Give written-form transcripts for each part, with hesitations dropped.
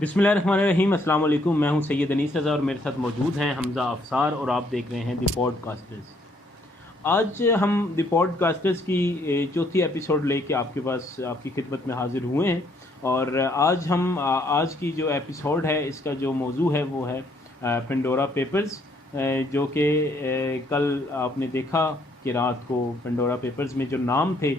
बिस्मिल्लाहिर्रहमानिर्रहीम। अस्सलाम वालेकुम। मैं हूं सैयद अनीस रज़ा और मेरे साथ मौजूद हैं हमज़ा अफसार और आप देख रहे हैं द पॉडकास्टर्स। आज हम द पॉडकास्टर्स की चौथी एपिसोड लेके आपके पास आपकी खिदमत में हाज़िर हुए हैं। और आज हम आज की जो एपिसोड है इसका जो मौजू है वो है पेंडोरा पेपर्स, जो कि कल आपने देखा कि रात को पेंडोरा पेपर्स में जो नाम थे,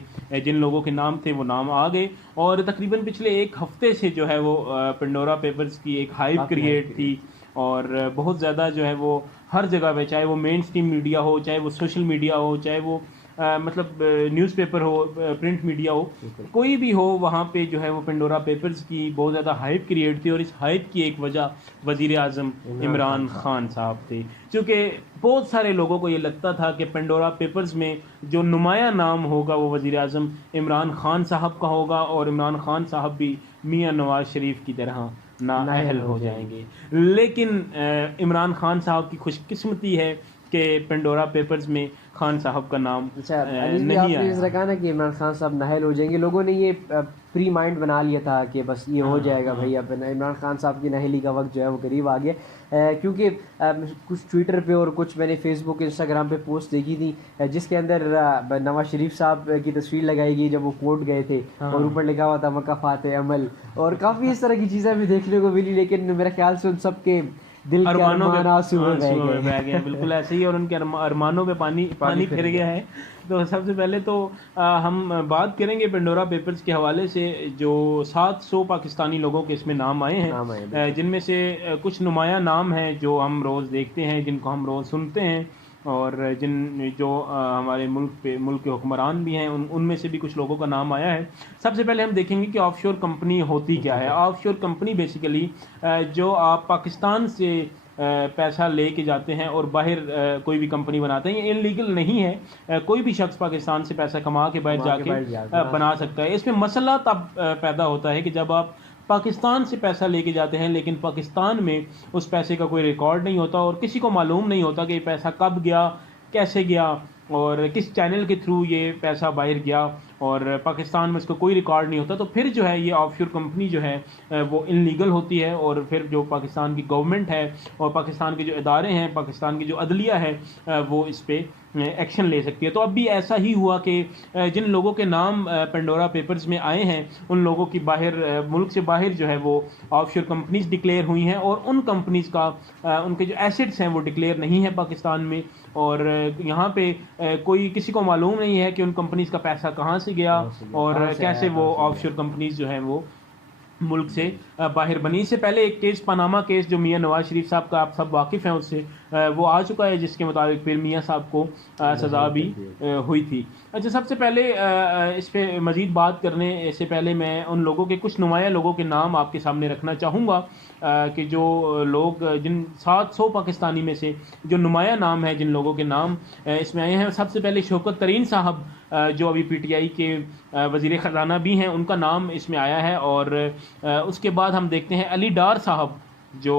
जिन लोगों के नाम थे वो नाम आ गए। और तकरीबन पिछले एक हफ़्ते से जो है वो पेंडोरा पेपर्स की एक हाइप क्रिएट थी और बहुत ज़्यादा जो है वो हर जगह पे, चाहे वो मेन स्ट्रीम मीडिया हो, चाहे वो सोशल मीडिया हो, चाहे वो मतलब न्यूज़पेपर हो, प्रिंट मीडिया हो, कोई भी हो, वहाँ पे जो है वो पेंडोरा पेपर्स की बहुत ज़्यादा हाइप क्रिएट थी। और इस हाइप की एक वजह वज़ीर आज़म इमरान ख़ान साहब थे, क्योंकि बहुत सारे लोगों को ये लगता था कि पेंडोरा पेपर्स में जो नुमाया नाम होगा वो वज़ीर आज़म इमरान ख़ान साहब का होगा और इमरान ख़ान साहब भी मियाँ नवाज़ शरीफ की तरह नाअहल हो जाएंगे। लेकिन इमरान ख़ान साहब की खुशकिस्मती है कि पेंडोरा पेपर्स में खान साहब का नाम नहीं आपने इस रखा ना कि इमरान खान साहब नाहल हो जाएंगे। लोगों ने ये प्री माइंड बना लिया था कि बस ये हो जाएगा भाई, अब इमरान खान साहब की नाहली का वक्त जो है वो करीब आ गया। क्योंकि कुछ ट्विटर पे और कुछ मैंने फेसबुक इंस्टाग्राम पे पोस्ट देखी थी जिसके अंदर नवाज शरीफ साहब की तस्वीर लगाई गई जब वो कोर्ट गए थे और ऊपर लिखा हुआ था मकाफात अमल, और काफ़ी इस तरह की चीज़ें भी देखने को मिली। लेकिन मेरे ख्याल से उन सबके दिल के अरमान आंसू में बह गए। बिल्कुल ऐसे ही, और उनके अरमानों पे पानी फिर गया है। तो सबसे पहले तो हम बात करेंगे पेंडोरा पेपर्स के हवाले से। जो 700 पाकिस्तानी लोगों के इसमें नाम आए हैं, जिनमें से कुछ नुमाया नाम हैं जो हम रोज़ देखते हैं, जिनको हम रोज़ सुनते हैं, और जो हमारे मुल्क के हुक्मरान भी हैं उनमें से भी कुछ लोगों का नाम आया है। सबसे पहले हम देखेंगे कि ऑफशोर कंपनी होती क्या है। ऑफशोर कंपनी बेसिकली जो आप पाकिस्तान से पैसा ले के जाते हैं और बाहर कोई भी कंपनी बनाते हैं, ये इनलीगल नहीं है। कोई भी शख्स पाकिस्तान से पैसा कमा के बाहर जाके बना सकता है। इसमें मसला तब पैदा होता है कि जब आप पाकिस्तान से पैसा लेके जाते हैं लेकिन पाकिस्तान में उस पैसे का कोई रिकॉर्ड नहीं होता और किसी को मालूम नहीं होता कि ये पैसा कब गया, कैसे गया और किस चैनल के थ्रू ये पैसा बाहर गया, और पाकिस्तान में इसका कोई रिकॉर्ड नहीं होता। तो फिर जो है ये ऑफशोर कंपनी जो है वो इनलीगल होती है। और फिर जो पाकिस्तान की गवर्नमेंट है और पाकिस्तान के जो इदारे हैं, पाकिस्तान की जो अदलिया है, वो इस पर एक्शन ले सकती है। तो अब भी ऐसा ही हुआ कि जिन लोगों के नाम पेंडोरा पेपर्स में आए हैं उन लोगों की मुल्क से बाहर जो है वो ऑफशोर कंपनीज डिक्लेयर हुई हैं, और उन कंपनीज का उनके जो एसेट्स हैं वो डिक्लेयर नहीं है पाकिस्तान में। और यहाँ पे कोई किसी को मालूम नहीं है कि उन कंपनीज का पैसा कहाँ से गया और कैसे वो ऑफशोर कंपनीज जो हैं वो मुल्क से बाहर बनी। इससे पहले एक केस, पनामा केस, जो मियाँ नवाज शरीफ साहब का आप सब वाकिफ़ हैं उससे, वो आ चुका है, जिसके मुताबिक फिर मियाँ साहब को सज़ा भी हुई थी। अच्छा, सबसे पहले इस पर मज़ीद बात करने से पहले मैं उन लोगों के, कुछ नुमाया लोगों के नाम आपके सामने रखना चाहूँगा कि जो लोग, जिन 700 पाकिस्तानी में से जो नुमाया नाम है, जिन लोगों के नाम इसमें आए हैं। सबसे पहले शौकत तरीन साहब जो अभी PTI के वज़ीर ख़ज़ाना भी हैं, उनका नाम इसमें आया है। और उसके बाद हम देखते हैं अली डार साहब जो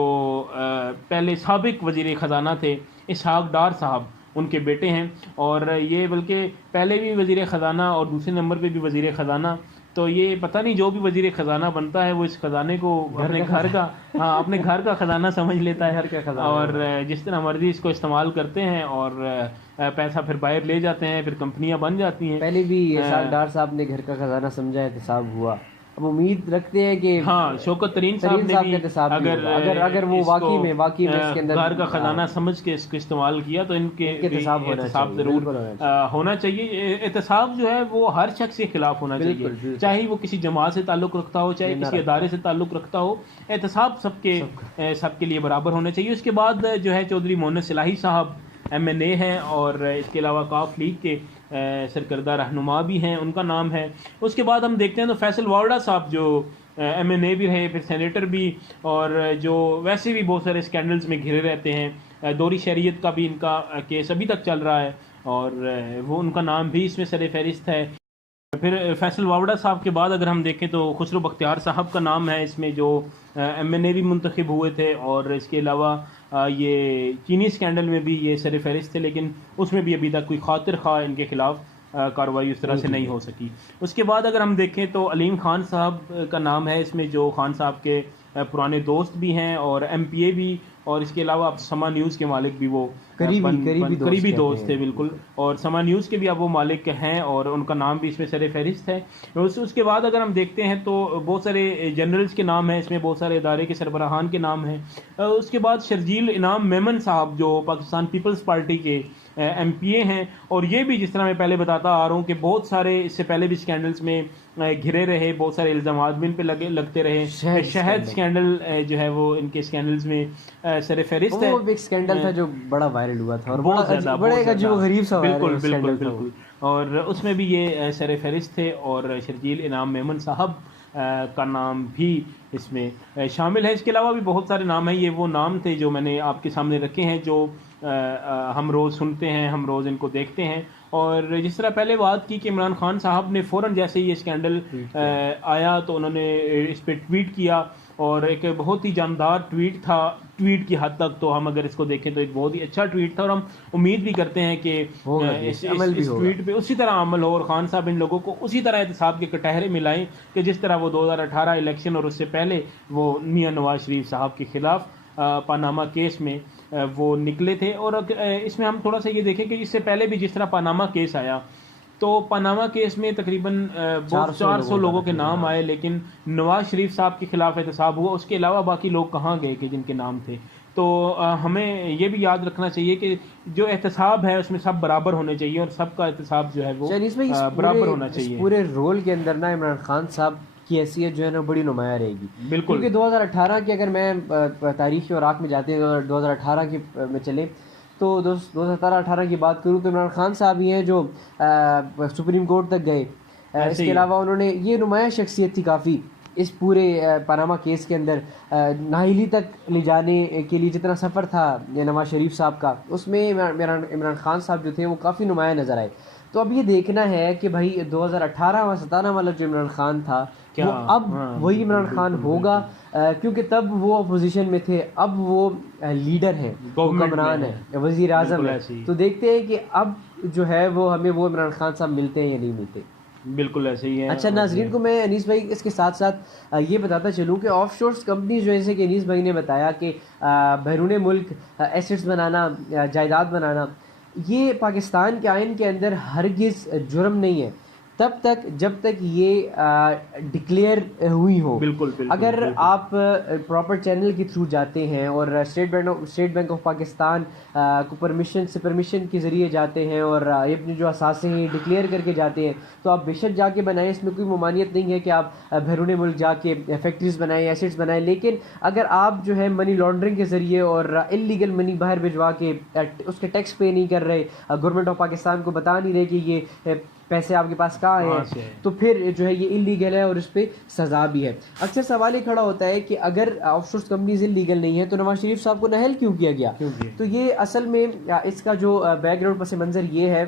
पहले साबिक वज़ीर ख़ज़ाना थे, इसहाक डार साहब उनके बेटे हैं, और ये बल्कि पहले भी वज़ीर ख़ज़ाना और दूसरे नंबर पे भी वज़ीर ख़ज़ाना। तो ये पता नहीं, जो भी वज़ीर ख़ज़ाना बनता है वो इस ख़ज़ाने को अपने घर का ख़ज़ाना समझ लेता है और जिस तरह मर्ज़ी इसको इस्तेमाल करते हैं और पैसा फिर बाहर ले जाते हैं, फिर कंपनियां बन जाती हैं। पहले भी डार साहब ने घर का खजाना समझा एहतसाब हुआ। अब उम्मीद रखते हैं कि हाँ, शौकत तरीन साहब ने भी अगर वो वाकई में इसके अंदर घर का खजाना समझ के इसको इस्तेमाल किया तो इनके एहतसाब जरूर होना चाहिए। एहतसाब जो है वो हर शख्स के खिलाफ होना चाहिए, चाहे वो किसी जमात से ताल्लुक़ रखता हो, चाहे किसी अदारे से ताल्लुक़ रखता हो। एहतसाब सबके लिए बराबर होना चाहिए। उसके बाद जो है चौधरी मोहम्मद सिलाही साहब MNA हैं, और इसके अलावा काफ लीग के सरकर्दा रहनुमा भी हैं, उनका नाम है। उसके बाद हम देखते हैं तो फैसल वावड़ा साहब जो MNA भी रहे, फिर सेनेटर भी, और जो वैसे भी बहुत सारे स्कैंडल्स में घिरे रहते हैं। दौरी शरीयत का भी इनका केस अभी तक चल रहा है और वो उनका नाम भी इसमें सर फहरिस्त है। फिर फैसल वावड़ा साहब के बाद अगर हम देखें तो खुसरो बख्तियार साहब का नाम है इसमें, जो MNA भी मुंतखब हुए थे, और इसके अलावा ये चीनी स्कैंडल में भी ये सर फहरिस्त थे, लेकिन उसमें भी अभी तक कोई खातिर खा इनके खिलाफ कार्रवाई उस तरह से नहीं हो सकी। उसके बाद अगर हम देखें तो अलीम खान साहब का नाम है इसमें, जो खान साहब के पुराने दोस्त भी हैं और MPA भी, और इसके अलावा अब समा न्यूज़ के मालिक भी वो करीबी दोस्त थे बिल्कुल, और समा न्यूज़ के भी अब वो मालिक हैं और उनका नाम भी इसमें सर फहरिस्त है। उसके बाद अगर हम देखते हैं तो बहुत सारे जनरल्स के नाम हैं इसमें, बहुत सारे इदारे के सरबराहान के नाम हैं। उसके बाद शर्जील इनाम मेमन साहब जो पाकिस्तान पीपल्स पार्टी के MPA हैं, और ये भी जिस तरह मैं पहले बताता आ रहा हूँ कि बहुत सारे इससे पहले भी स्कैंडल्स में घिरे रहे, बहुत सारे इल्ज़ामात भी इन पे लगते रहे। शहद स्कैंडल जो है वो इनके स्कैंडल्स में सर फहरिस्त है। वो एक स्कैंडल था जो बड़ा वायरल हुआ था और बहुत गरीब सा बिल्कुल, और उसमें भी ये सर फहरिस्त थे, और शर्जील इनाम मेमन साहब का नाम भी इसमें शामिल है। इसके अलावा भी बहुत सारे नाम हैं, ये वो नाम थे जो मैंने आपके सामने रखे हैं, जो हम रोज़ सुनते हैं, हम रोज़ इनको देखते हैं। और जिस तरह पहले बात की कि इमरान खान साहब ने फ़ौरन जैसे ही ये स्कैंडल आया तो उन्होंने इस पर ट्वीट किया, और एक बहुत ही जानदार ट्वीट था, ट्वीट की हद तक तो हम अगर इसको देखें तो एक बहुत ही अच्छा ट्वीट था, और हम उम्मीद भी करते हैं कि इस ट्वीट पे उसी तरह अमल हो और खान साहब इन लोगों को उसी तरह एहतसाब के कटहरे मिलाएं कि जिस तरह वो 2018 इलेक्शन और उससे पहले वो मियां नवाज शरीफ साहब के खिलाफ पानामा केस में वो निकले थे। और इसमें हम थोड़ा सा ये देखें कि इससे पहले भी जिस तरह पानामा केस आया तो पनामा केस में तकरीबन 400 लोगों के नाम आए, लेकिन नवाज शरीफ साहब के खिलाफ एहतसाब हुआ, उसके अलावा बाकी लोग कहाँ गए कि जिनके नाम थे। तो हमें ये भी याद रखना चाहिए कि जो एहतसाब है उसमें सब बराबर होने चाहिए, और सबका एहतसाब जो है वो बराबर होना चाहिए। पूरे रोल के अंदर ना इमरान खान साहब की हैसियत जो है ना बड़ी नुमाया रहेगी बिल्कुल, क्योंकि 2018 की अगर मैं तारीख और रात में जाते हैं 2018 की में चले तो 2017-18 की बात करूँ तो इमरान खान साहब ही हैं जो सुप्रीम कोर्ट तक गए। इसके अलावा उन्होंने ये नुमाया शख्सियत थी काफ़ी इस पूरे पनामा केस के अंदर, नाहिली तक ले जाने के लिए जितना सफ़र था नवाज शरीफ साहब का, उसमें इमरान खान साहब जो थे वो काफ़ी नुमाया नज़र आए। तो अब ये देखना है कि भाई 2018 व 17 वाला जो इमरान खान था वो अब वही इमरान खान होगा, क्योंकि तब वो अपोजिशन में थे, अब वो लीडर हैं, हुक्मरान है, वज़ीर आज़म है। तो देखते हैं कि अब जो है वो हमें वो इमरान खान साहब मिलते हैं या नहीं मिलते। बिल्कुल ऐसे ही है। अच्छा नाजरीन को मैं अनीस भाई इसके साथ साथ ये बताता चलूँ कि ऑफशोर्स कंपनी जैसे कि अनीस भाई ने बताया कि बैरून मुल्क एसेट्स बनाना, जायदाद बनाना, ये पाकिस्तान के आइन के अंदर हरगिज़ जुर्म नहीं है तब तक जब तक ये डिक्लेयर हुई हो। बिल्कुल। अगर आप प्रॉपर चैनल के थ्रू जाते हैं और स्टेट बैंक ऑफ पाकिस्तान को परमिशन के ज़रिए जाते हैं और ये अपने जो असासे हैं डिक्लेयर करके जाते हैं, तो आप बेशक जाके बनाएं, इसमें कोई ममानियत नहीं है कि आप बैरून मुल्क जाके फैक्ट्रीज बनाएं, एसेट्स बनाएं। लेकिन अगर आप जो है मनी लॉन्ड्रिंग के ज़रिए और इलीगल मनी बाहर भिजवा के उसके टैक्स पे नहीं कर रहे, गवर्नमेंट ऑफ पाकिस्तान को बता नहीं रहे कि ये पैसे आपके पास कहाँ हैं, तो फिर जो है ये इलीगल है और इस पर सज़ा भी है। अक्सर सवाल ये खड़ा होता है कि अगर ऑफशोर कंपनीज इलीगल नहीं है तो नवाज शरीफ साहब को नाअहल क्यों किया गया? तो ये असल में इसका जो बैकग्राउंड पस मंज़र ये है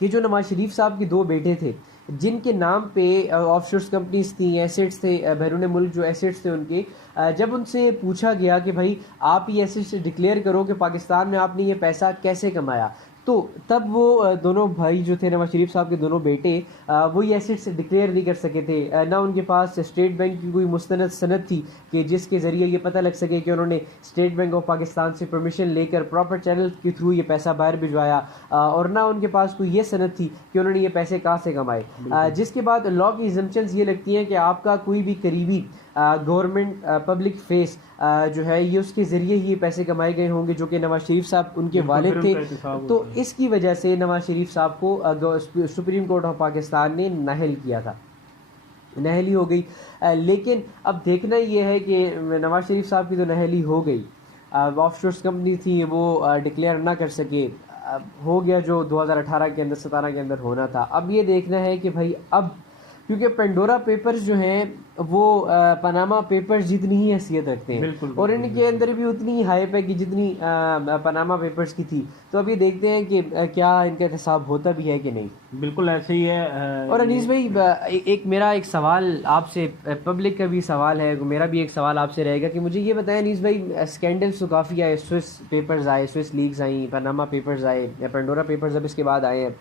कि जो नवाज शरीफ साहब के 2 बेटे थे जिनके नाम पे ऑफशोर कंपनीज थी, एसेट्स थे, बैरून मुल्क जो एसेट्स थे उनके, जब उनसे पूछा गया कि भाई आप ये एसेट्स डिक्लेयर करो कि पाकिस्तान में आपने ये पैसा कैसे कमाया, तो तब वो दोनों भाई जो थे नवाज शरीफ साहब के दोनों बेटे वो ये एसेट्स डिक्लेयर नहीं कर सके थे। ना उनके पास स्टेट बैंक की कोई मुस्तनद सनद थी कि जिसके ज़रिए ये पता लग सके कि उन्होंने स्टेट बैंक ऑफ पाकिस्तान से परमिशन लेकर प्रॉपर चैनल के थ्रू ये पैसा बाहर भिजवाया, और ना उनके पास कोई ये सनद थी कि उन्होंने ये पैसे कहाँ से कमाए। जिसके बाद लॉ की एग्जम्पशंस ये लगती हैं कि आपका कोई भी करीबी गवर्नमेंट पब्लिक फेस जो है ये उसके ज़रिए ही पैसे कमाए गए होंगे, जो कि नवाज शरीफ साहब उनके वालिद थे। तो इसकी वजह से नवाज शरीफ साहब को सुप्रीम कोर्ट ऑफ पाकिस्तान ने नाअहल किया था, नाअहली हो गई। लेकिन अब देखना ये है कि नवाज शरीफ साहब की तो नाअहली हो गई, ऑफशोर कंपनी थी वो डिक्लेयर ना कर सके, हो गया जो 2018 के अंदर 17 के अंदर होना था। अब ये देखना है कि भाई अब क्योंकि पेंडोरा पेपर्स जो हैं वो पनामा पेपर्स जितनी ही हैसियत रखते हैं और इनके अंदर भी उतनी ही हाइप है कि जितनी पनामा पेपर्स की थी। तो अभी देखते हैं कि क्या इनका एहतसाब होता भी है कि नहीं। बिल्कुल ऐसे ही है। और अनीस भाई मेरा एक सवाल आपसे, पब्लिक का भी सवाल है, मेरा भी एक सवाल आपसे रहेगा कि मुझे ये बताएं अनीस भाई, स्कैंडल्स तो काफ़ी आए, स्विस पेपर्स आए, स्विस लीग्स आई, पनामा पेपर्स आए, या पेंडोरा पेपर्स अब इसके बाद आए हैं,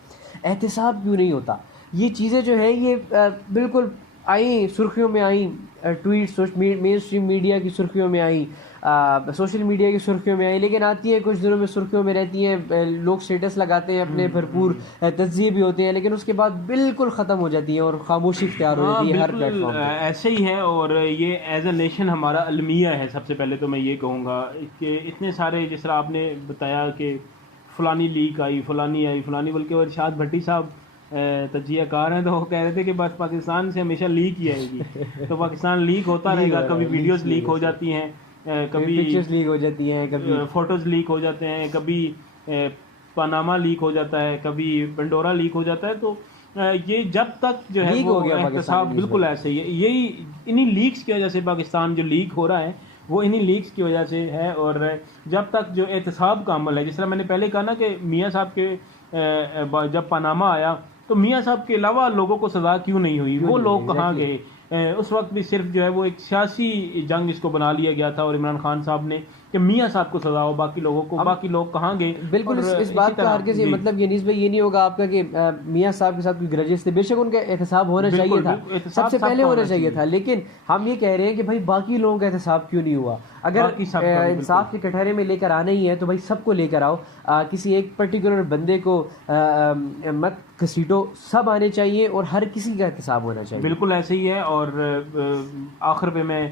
एहतसाब क्यों नहीं होता? ये चीज़ें जो है ये बिल्कुल आई सुर्खियों में आई, ट्वीट मेन स्ट्रीम मीडिया की सुर्खियों में आई, सोशल मीडिया की सुर्खियों में आई, लेकिन आती है कुछ दिनों में सुर्खियों में रहती हैं, लोग स्टेटस लगाते हैं अपने, भरपूर तज्जिए भी होते हैं, लेकिन उसके बाद बिल्कुल ख़त्म हो जाती है और खामोशी इख्तियार हो जाती है हर प्लेटफॉर्म पर। ऐसे ही है। और ये एज अ नेशन हमारा अलमिया है। सबसे पहले तो मैं ये कहूँगा कि इतने सारे, जिस तरह आपने बताया कि फ़लानी लीक आई, फ़लानी, बल्कि और इरशाद भट्टी साहब तजियाकार हैं, तो वो कह रहे थे कि बस पाकिस्तान से हमेशा लीक ही आएगी। तो पाकिस्तान लीक होता रहेगा, कभी वीडियोस लीक हो जाती हैं, कभी पिक्चर्स लीक हो जाती हैं, कभी फ़ोटोज़ लीक हो जाते हैं, कभी पनामा लीक हो जाता है, कभी पेंडोरा लीक हो जाता है। तो ये जब तक जो है वो एहतसाब, बिल्कुल ऐसे ही है, यही इन्हीं लीक्स की वजह से पाकिस्तान जो लीक हो रहा है वो इन्हीं लीक्स की वजह से है। और जब तक जो एहतसाब का अमल है, जिस तरह मैंने पहले कहा ना कि मियाँ साहब के जब पनामा आया तो मियाँ साहब के अलावा लोगों को सज़ा क्यों नहीं हुई, वो लोग कहाँ गए? उस वक्त भी सिर्फ जो है वो एक सियासी जंग इसको बना लिया गया था और इमरान खान साहब ने कि मियाँ साहब को सजा हो, बाकी लोगों को, बाकी लोग कहाँ गए? बिल्कुल इस बात का हरगिज़ मतलब ये नहीं, ये नहीं होगा आपका कि मियाँ साहब के साथ कोई ग्रजेस थे, बेशक उनका एहतसाब होना चाहिए था, सबसे पहले होना चाहिए था, लेकिन हम ये कह रहे हैं कि भाई बाकी लोगों का एहतसाब क्यों नहीं हुआ? अगर इंसाफ के कटहरे में लेकर आना ही है तो भाई सबको लेकर आओ, किसी एक पर्टिकुलर बंदे को मत घसीटो, सब आने चाहिए और हर किसी का एहतसाब होना चाहिए। बिल्कुल ऐसे ही है। और आखिर पे मैं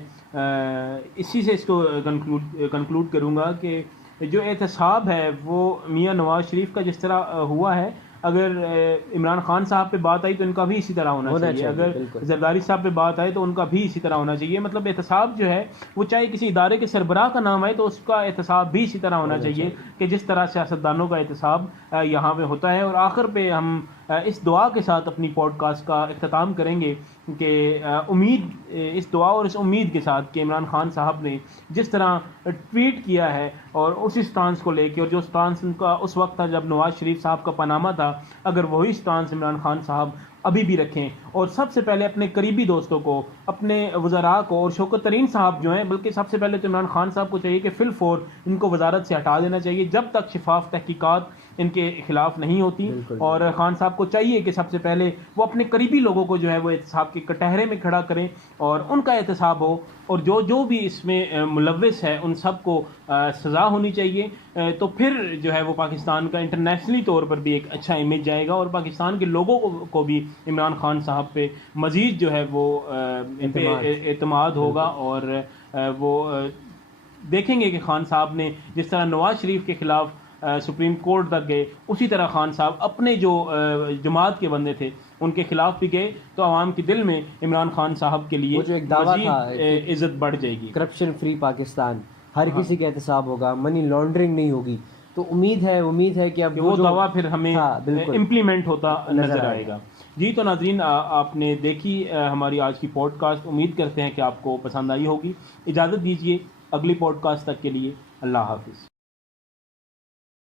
इसी से इसको कंक्लूड करूँगा कि जो एहतसाब है वो मियाँ नवाज़ शरीफ का जिस तरह हुआ है, अगर इमरान खान साहब पे बात आई तो इनका भी इसी तरह होना चाहिए। अगर जरदारी साहब पे बात आए तो उनका भी इसी तरह होना चाहिए। मतलब एहतसाब जो है वो चाहे किसी इदारे के सरबराह का नाम आए तो उसका एहतसाब भी इसी तरह होना चाहिए कि जिस तरह सियासतदानों का एहतसाब यहाँ पे होता है। और आखिर पे हम इस दुआ के साथ अपनी पॉडकास्ट का इख्तिताम करेंगे कि उम्मीद, इस दुआ और इस उम्मीद के साथ कि इमरान खान साहब ने जिस तरह ट्वीट किया है और उसी स्टांस को लेके, और जो स्टांस उनका उस वक्त था जब नवाज़ शरीफ साहब का पनामा था, अगर वही स्टांस इमरान खान साहब अभी भी रखें और सबसे पहले अपने करीबी दोस्तों को, अपने वज़रा को, और शौकत तरीन साहब जो हैं, बल्कि सबसे पहले तो इमरान खान साहब को चाहिए कि फिल फौर इनको वजारत से हटा देना चाहिए जब तक शिफाफ तहकीकात इनके खिलाफ नहीं होती। और खान साहब को चाहिए कि सबसे पहले वो अपने करीबी लोगों को जो है वो एहतसाब के कटहरे में खड़ा करें और उनका एहतसाब हो, और जो भी इसमें मुलव्विस है उन सब को सज़ा होनी चाहिए। तो फिर जो है वो पाकिस्तान का इंटरनेशनली तौर पर भी एक अच्छा इमेज जाएगा और पाकिस्तान के लोगों को भी इमरान खान साहब पे मज़ीद जो है वो एतमाद होगा। और वो देखेंगे कि खान साहब ने जिस तरह नवाज़ शरीफ के ख़िलाफ़ सुप्रीम कोर्ट तक गए, उसी तरह खान साहब अपने जो जमात के बंदे थे उनके खिलाफ भी गए, तो आवाम के दिल में इमरान खान साहब के लिए जो एक दावा था इज्जत बढ़ जाएगी। करप्शन फ्री पाकिस्तान, हर किसी का एहतसाब होगा, मनी लॉन्ड्रिंग नहीं होगी। तो उम्मीद है कि अब वो दावा फिर हमें इम्प्लीमेंट होता नजर आएगा। जी, तो नाज़रीन, आपने देखी हमारी आज की पॉडकास्ट। उम्मीद करते हैं कि आपको पसंद आई होगी। इजाज़त दीजिए अगली पॉडकास्ट तक के लिए। अल्लाह हाफिज़।